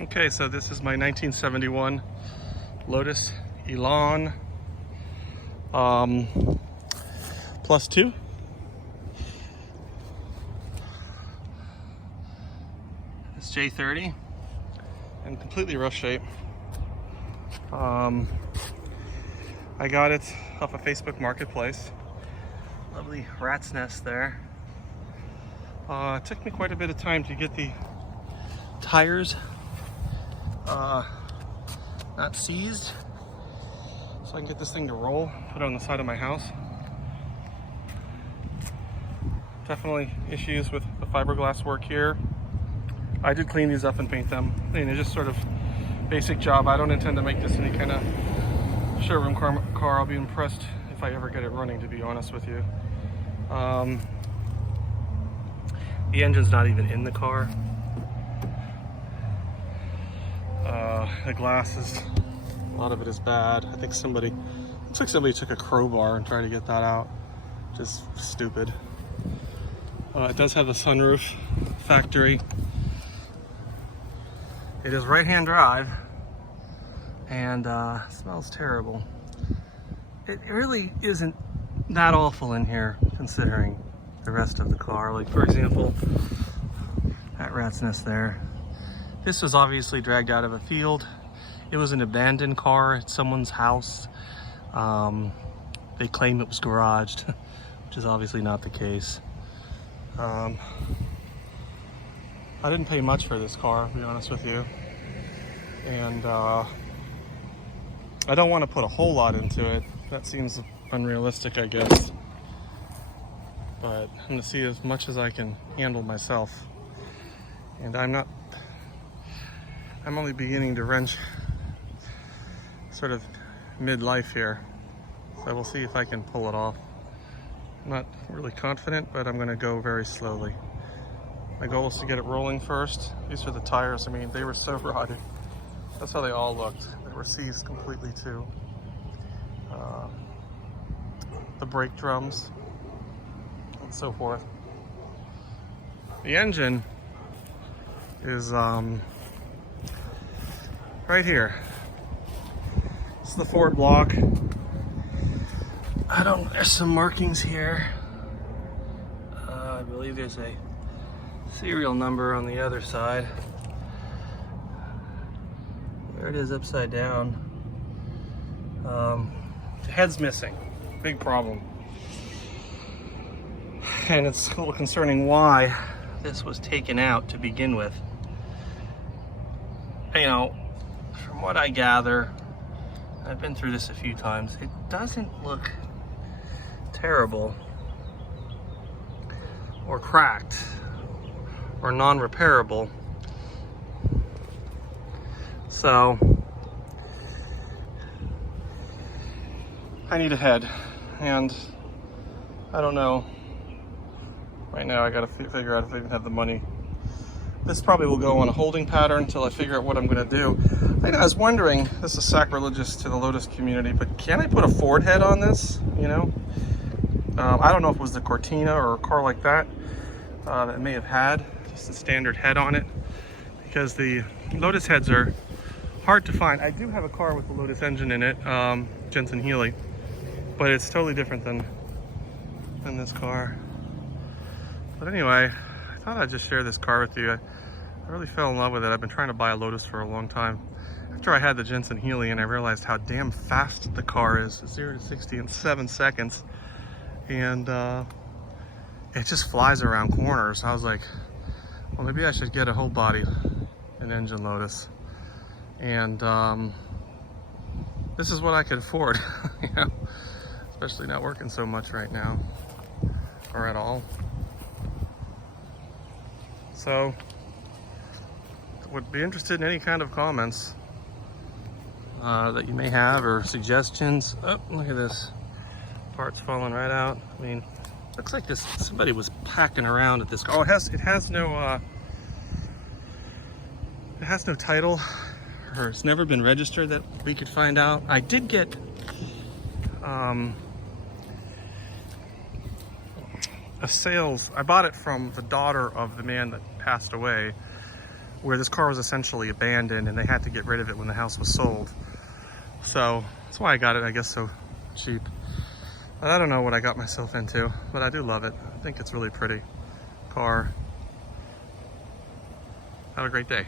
Okay, so this is my 1971 Lotus Elan plus 2. It's J30 in completely rough shape. I got it off a Facebook Marketplace. Lovely rat's nest there. It took me quite a bit of time to get the tires not seized, so I can get this thing to roll, put it on the side of my house. Definitely issues with the fiberglass work here. I did clean these up and paint them. It's just sort of basic job. I don't intend to make this any kind of showroom car. I'll be impressed if I ever get it running, to be honest with you. The engine's not even in the car. The glass is, a lot of it is bad. I think looks like somebody took a crowbar and tried to get that out. Just stupid. It does have a sunroof, factory. It is right-hand drive, and smells terrible. It really isn't that awful in here, considering the rest of the car. Like, for example, that rat's nest there. This was obviously dragged out of a field. It was an abandoned car at someone's house. They claim it was garaged, which is obviously not the case. I didn't pay much for this car, to be honest with you. And I don't want to put a whole lot into it. That seems unrealistic, I guess. But I'm going to see as much as I can handle myself. And I'm only beginning to wrench sort of midlife here. So we'll see if I can pull it off. I'm not really confident, but I'm going to go very slowly. My goal is to get it rolling first. These are the tires. I mean, they were so rotted. That's how they all looked. They were seized completely too. The brake drums and so forth. The engine is right here. It's the Ford block. There's some markings here. I believe there's a serial number on the other side. There it is, upside down. The head's missing. Big problem. And it's a little concerning why this was taken out to begin with. You know, from what I gather, I've been through this a few times, it doesn't look terrible or cracked or non-repairable. So I need a head, and I don't know. Right now I gotta figure out if I even have the money. This probably will go on a holding pattern until I figure out what I'm gonna do. I was wondering, this is sacrilegious to the Lotus community, but can I put a Ford head on this, you know? I don't know if it was the Cortina or a car like that that it may have had just a standard head on it, because the Lotus heads are hard to find. I do have a car with the Lotus engine in it, Jensen Healy, but it's totally different than this car. But anyway, I thought I'd just share this car with you. I really fell in love with it. I've been trying to buy a Lotus for a long time. After I had the Jensen Healy, and I realized how damn fast the car is, 0 to 60 in 7 seconds. And it just flies around corners. I was like, well, maybe I should get a whole body, an engine Lotus. And this is what I could afford, you know, especially not working so much right now, or at all. So, would be interested in any kind of comments that you may have, or suggestions. Oh, look at this. Parts falling right out. I mean, looks like somebody was packing around at this car. Oh, it has no title, or it's never been registered that we could find out. I did get I bought it from the daughter of the man that passed away. where this car was essentially abandoned and they had to get rid of it when the house was sold. So that's why I got it, I guess, so cheap. But I don't know what I got myself into, but I do love it. I think it's really pretty car. Have a great day.